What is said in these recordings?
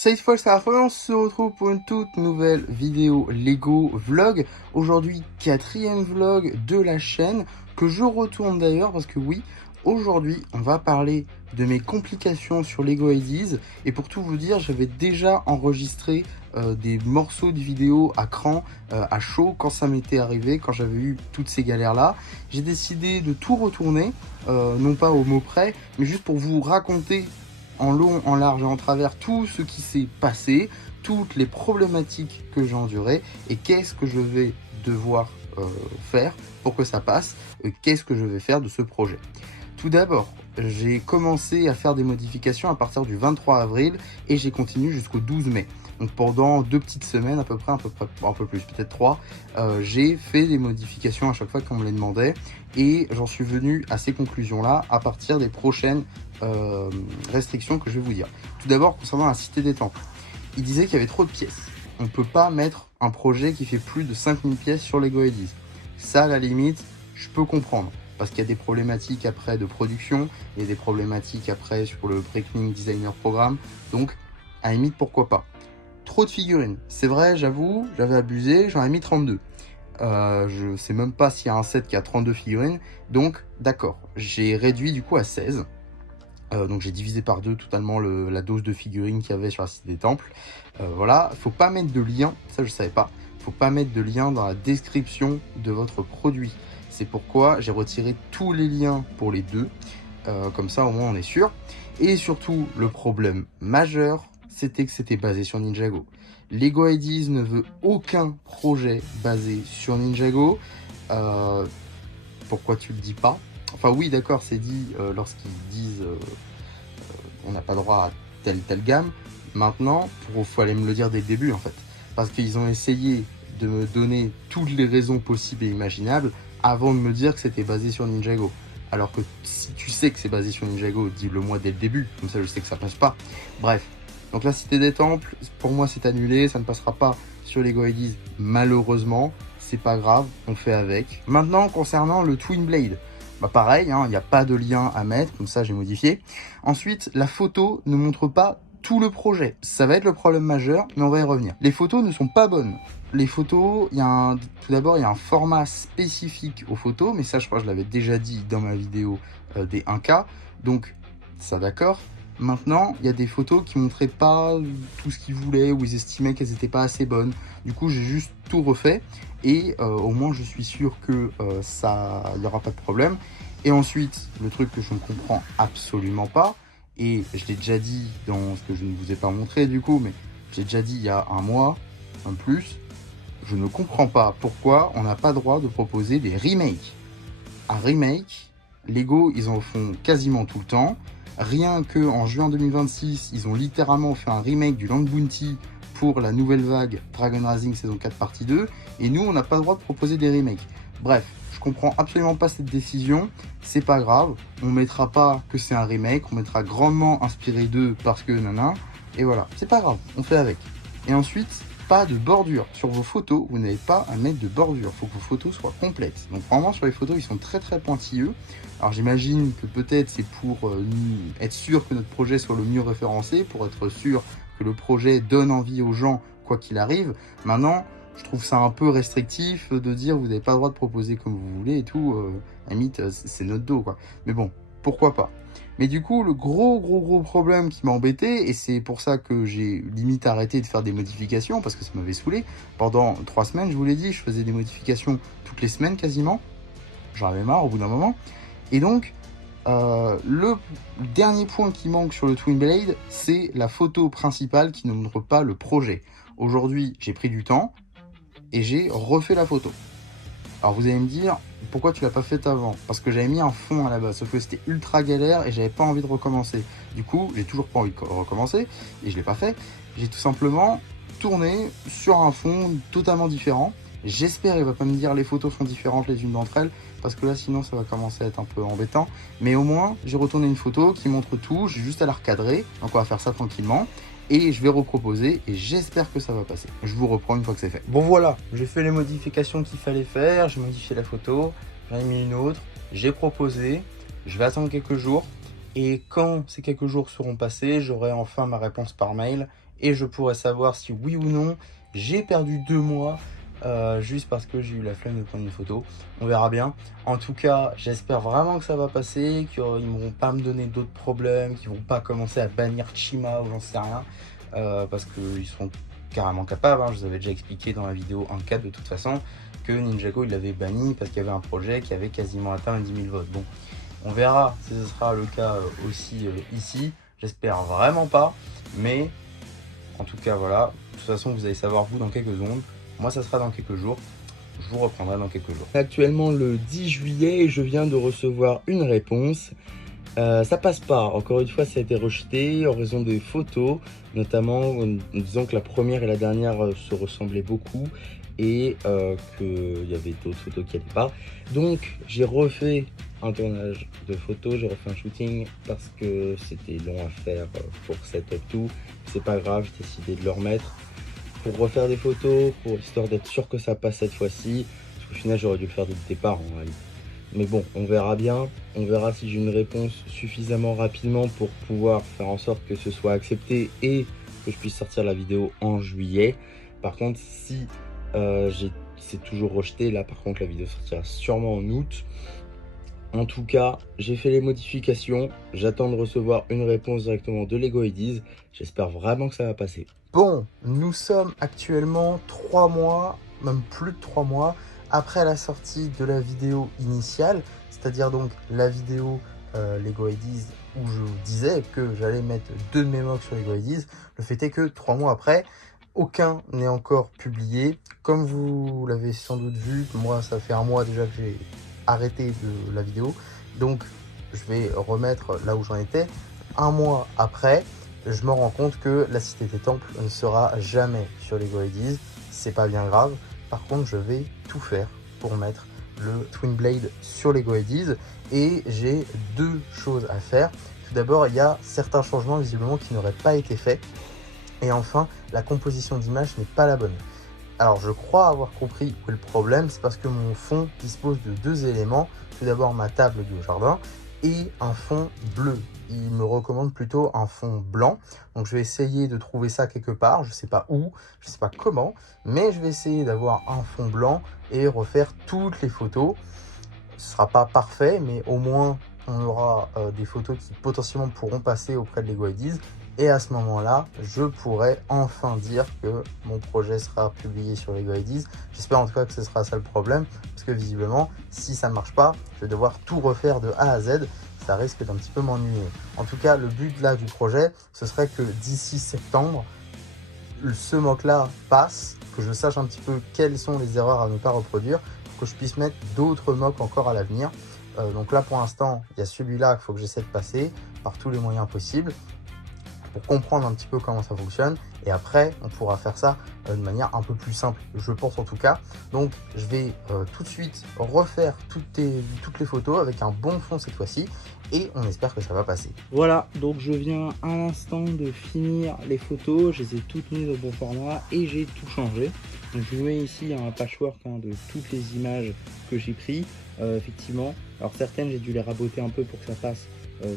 Cette fois, ça va, on se retrouve pour une toute nouvelle vidéo Lego vlog. Aujourd'hui, quatrième vlog de la chaîne, que je retourne d'ailleurs parce que oui, aujourd'hui, on va parler de mes complications sur Lego Ideas. Et pour tout vous dire, j'avais déjà enregistré des morceaux de vidéo à cran, à chaud, quand ça m'était arrivé, quand j'avais eu toutes ces galères-là. J'ai décidé de tout retourner, non pas au mot près, mais juste pour vous raconter en long, en large et en travers tout ce qui s'est passé, toutes les problématiques que j'ai endurées et qu'est-ce que je vais devoir faire pour que ça passe, qu'est-ce que je vais faire de ce projet. Tout d'abord, j'ai commencé à faire des modifications à partir du 23 avril et j'ai continué jusqu'au 12 mai. Donc pendant 2 petites semaines à peu près, un peu plus, peut-être 3, j'ai fait des modifications à chaque fois qu'on me les demandait et j'en suis venu à ces conclusions-là à partir des prochaines restrictions que je vais vous dire. Tout d'abord, concernant la Cité des Temples, il disait qu'il y avait trop de pièces. On ne peut pas mettre un projet qui fait plus de 5000 pièces sur Lego Ideas. Ça, à la limite, je peux comprendre. Parce qu'il y a des problématiques après de production, il y a des problématiques après sur le Breaking Designer Programme. Donc, à la limite, pourquoi pas. Trop de figurines. C'est vrai, j'avoue, j'avais abusé, j'en ai mis 32. Je sais même pas s'il y a un set qui a 32 figurines. Donc, d'accord. J'ai réduit du coup à 16. Donc j'ai divisé par 2 totalement la dose de figurines qu'il y avait sur la Cité des Temples. Voilà, faut pas mettre de lien, ça je savais pas. Faut pas mettre de lien dans la description de votre produit. C'est pourquoi j'ai retiré tous les liens pour les deux. Comme ça au moins on est sûr. Et surtout, le problème majeur, c'était que c'était basé sur Ninjago. Lego Ideas ne veut aucun projet basé sur Ninjago. Pourquoi tu le dis pas? Enfin oui, d'accord, c'est dit lorsqu'ils disent on n'a pas droit à telle gamme. Maintenant, il faut aller me le dire dès le début en fait. Parce qu'ils ont essayé de me donner toutes les raisons possibles et imaginables avant de me dire que c'était basé sur Ninjago. Alors que si tu sais que c'est basé sur Ninjago, dis-le moi dès le début, comme ça je sais que ça passe pas. Bref, donc la Cité des Temples, pour moi c'est annulé, ça ne passera pas sur Lego Ideas malheureusement. C'est pas grave, on fait avec. Maintenant, concernant le Twin Blade, bah pareil, il n'y a pas de lien à mettre, comme ça j'ai modifié. Ensuite, la photo ne montre pas tout le projet. Ça va être le problème majeur, mais on va y revenir. Les photos ne sont pas bonnes. Les photos, tout d'abord, il y a un format spécifique aux photos, mais ça, je crois que je l'avais déjà dit dans ma vidéo des 1K. Donc, ça d'accord. Maintenant, il y a des photos qui montraient pas tout ce qu'ils voulaient, ou ils estimaient qu'elles n'étaient pas assez bonnes. Du coup, j'ai juste tout refait. Et au moins, je suis sûr que il n'y aura pas de problème. Et ensuite, le truc que je ne comprends absolument pas, et je l'ai déjà dit dans ce que je ne vous ai pas montré du coup, mais j'ai déjà dit il y a un mois, un plus, je ne comprends pas pourquoi on n'a pas le droit de proposer des remakes. Un remake, Lego, ils en font quasiment tout le temps. Rien que en juin 2026, ils ont littéralement fait un remake du Land Bounty pour la nouvelle vague Dragon Rising saison 4 partie 2. Et nous, on n'a pas le droit de proposer des remakes. Bref, je comprends absolument pas cette décision. C'est pas grave. On mettra pas que c'est un remake. On mettra grandement inspiré d'eux parce que nana. Et voilà, c'est pas grave. On fait avec. Et ensuite, pas de bordure. Sur vos photos, vous n'avez pas à mettre de bordure. Il faut que vos photos soient complètes. Donc vraiment, sur les photos, ils sont très très pointilleux. Alors j'imagine que peut-être c'est pour être sûr que notre projet soit le mieux référencé, pour être sûr que le projet donne envie aux gens quoi qu'il arrive. Maintenant, je trouve ça un peu restrictif de dire vous n'avez pas le droit de proposer comme vous voulez et tout. À la limite, c'est notre dos quoi. Mais bon, pourquoi pas. Mais du coup, le gros problème qui m'a embêté, et c'est pour ça que j'ai limite arrêté de faire des modifications, parce que ça m'avait saoulé. Pendant 3 semaines, je vous l'ai dit, je faisais des modifications toutes les semaines quasiment. J'en avais marre au bout d'un moment. Et donc, le dernier point qui manque sur le Twin Blade, c'est la photo principale qui ne montre pas le projet. Aujourd'hui, j'ai pris du temps et j'ai refait la photo. Alors vous allez me dire, pourquoi tu l'as pas faite avant? Parce que j'avais mis un fond à la base, sauf que c'était ultra galère et j'avais pas envie de recommencer. Du coup, j'ai toujours pas envie de recommencer et je l'ai pas fait. J'ai tout simplement tourné sur un fond totalement différent. J'espère il va pas me dire les photos sont différentes les unes d'entre elles, parce que là sinon ça va commencer à être un peu embêtant. Mais au moins, j'ai retourné une photo qui montre tout, j'ai juste à la recadrer, donc on va faire ça tranquillement. Et je vais reproposer et j'espère que ça va passer. Je vous reprends une fois que c'est fait. Bon voilà, j'ai fait les modifications qu'il fallait faire, j'ai modifié la photo, j'en ai mis une autre, j'ai proposé, je vais attendre quelques jours et quand ces quelques jours seront passés, j'aurai enfin ma réponse par mail et je pourrai savoir si oui ou non j'ai perdu 2 mois juste parce que j'ai eu la flemme de prendre une photo. On verra bien. En tout cas, j'espère vraiment que ça va passer, qu'ils ne vont pas me donner d'autres problèmes, qu'ils vont pas commencer à bannir Chima ou j'en sais rien, parce qu'ils sont carrément capables, hein. Je vous avais déjà expliqué dans la vidéo 1.4 de toute façon que Ninjago il l'avait banni parce qu'il y avait un projet qui avait quasiment atteint les 10 000 votes. Bon, on verra si ce sera le cas aussi ici. J'espère vraiment pas, mais en tout cas voilà. De toute façon, vous allez savoir vous dans quelques secondes. Moi, ça sera dans quelques jours. Je vous reprendrai dans quelques jours. Actuellement le 10 juillet et je viens de recevoir une réponse. Ça passe pas. Encore une fois, ça a été rejeté en raison des photos, notamment en disant que la première et la dernière se ressemblaient beaucoup et qu'il y avait d'autres photos qui n'allaient pas. Donc, j'ai refait un tournage de photos, j'ai refait un shooting parce que c'était long à faire pour Setup 2. C'est pas grave, j'ai décidé de le remettre pour refaire des photos, histoire d'être sûr que ça passe cette fois-ci. Parce qu'au final, j'aurais dû le faire dès le départ en réalité. Mais bon, on verra bien. On verra si j'ai une réponse suffisamment rapidement pour pouvoir faire en sorte que ce soit accepté et que je puisse sortir la vidéo en juillet. Par contre, si c'est toujours rejeté, là par contre la vidéo sortira sûrement en août. En tout cas, j'ai fait les modifications. J'attends de recevoir une réponse directement de Lego Ideas. J'espère vraiment que ça va passer. Bon, nous sommes actuellement 3 mois, même plus de 3 mois, après la sortie de la vidéo initiale, c'est-à-dire donc la vidéo Lego Ideas où je vous disais que j'allais mettre 2 de mes mocks sur Lego Ideas. Le fait est que 3 mois après, aucun n'est encore publié. Comme vous l'avez sans doute vu, moi ça fait 1 mois déjà que j'ai arrêté de la vidéo, donc je vais remettre là où j'en étais. 1 mois après, je me rends compte que la Cité des Temples ne sera jamais sur Lego Ideas. C'est pas bien grave. Par contre, je vais tout faire pour mettre le Twin Blade sur Lego Ideas et j'ai 2 choses à faire. Tout d'abord, il y a certains changements visiblement qui n'auraient pas été faits. Et enfin, la composition d'image n'est pas la bonne. Alors, je crois avoir compris où est le problème. C'est parce que mon fond dispose de 2 éléments. Tout d'abord, ma table de jardin et un fond bleu. Il me recommande plutôt un fond blanc. Donc je vais essayer de trouver ça quelque part. Je ne sais pas où, je ne sais pas comment, mais je vais essayer d'avoir un fond blanc et refaire toutes les photos. Ce ne sera pas parfait, mais au moins on aura des photos qui potentiellement pourront passer auprès de Lego Ideas. Et à ce moment-là, je pourrai enfin dire que mon projet sera publié sur Lego Ideas. J'espère en tout cas que ce sera ça le problème, parce que visiblement, si ça ne marche pas, je vais devoir tout refaire de A à Z. Ça risque d'un petit peu m'ennuyer. En tout cas, le but là du projet, ce serait que d'ici septembre, ce mock-là passe, que je sache un petit peu quelles sont les erreurs à ne pas reproduire, pour que je puisse mettre d'autres mocks encore à l'avenir. Donc là, pour l'instant, il y a celui-là qu'il faut que j'essaie de passer par tous les moyens possibles, pour comprendre un petit peu comment ça fonctionne, et après on pourra faire ça de manière un peu plus simple, je pense en tout cas. Donc je vais tout de suite refaire toutes les photos avec un bon fond cette fois-ci, et on espère que ça va passer. Voilà, donc je viens à l'instant de finir les photos, je les ai toutes mises au bon format et j'ai tout changé. Donc je vous mets ici un patchwork de toutes les images que j'ai prises. Effectivement, alors certaines j'ai dû les raboter un peu pour que ça passe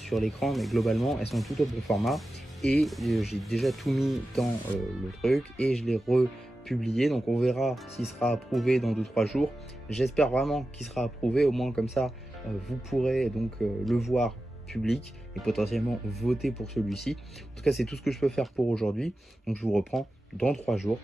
sur l'écran, mais globalement elles sont toutes au bon format. Et j'ai déjà tout mis dans le truc et je l'ai republié. Donc on verra s'il sera approuvé dans 2-3 jours. J'espère vraiment qu'il sera approuvé. Au moins comme ça, vous pourrez donc le voir public et potentiellement voter pour celui-ci. En tout cas, c'est tout ce que je peux faire pour aujourd'hui. Donc je vous reprends dans 3 jours,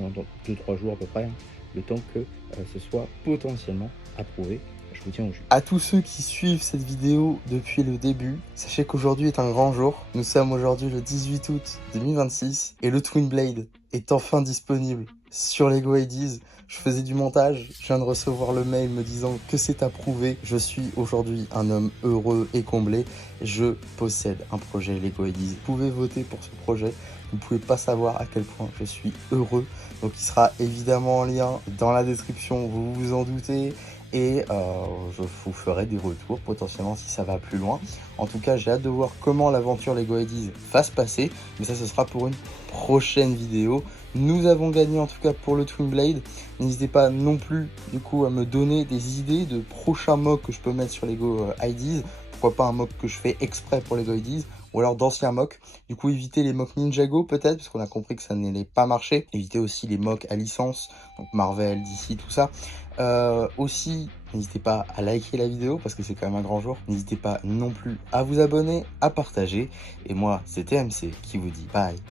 dans 2-3 jours à peu près, le temps que ce soit potentiellement approuvé. Je vous tiens au jus. À tous ceux qui suivent cette vidéo depuis le début, sachez qu'aujourd'hui est un grand jour. Nous sommes aujourd'hui le 18 août 2026 et le Twin Blade est enfin disponible sur Lego Ideas. Je faisais du montage, je viens de recevoir le mail me disant que c'est approuvé. Je suis aujourd'hui un homme heureux et comblé. Je possède un projet Lego Ideas. Vous pouvez voter pour ce projet. Vous ne pouvez pas savoir à quel point je suis heureux. Donc il sera évidemment en lien dans la description, vous vous en doutez. Et je vous ferai des retours potentiellement si ça va plus loin. En tout cas, j'ai hâte de voir comment l'aventure Lego Ideas va se passer, mais ça ce sera pour une prochaine vidéo. Nous avons gagné en tout cas pour le Twin Blade. N'hésitez pas non plus du coup à me donner des idées de prochains mocks que je peux mettre sur Lego Ideas. Pourquoi pas un mock que je fais exprès pour Lego Ideas. ou alors d'anciens mocks. Du coup, évitez les mocks Ninjago peut-être, parce qu'on a compris que ça n'allait pas marcher. Évitez aussi les mocks à licence, donc Marvel, DC, tout ça. Aussi, n'hésitez pas à liker la vidéo parce que c'est quand même un grand jour. N'hésitez pas non plus à vous abonner, à partager. Et moi, c'était MC qui vous dit bye.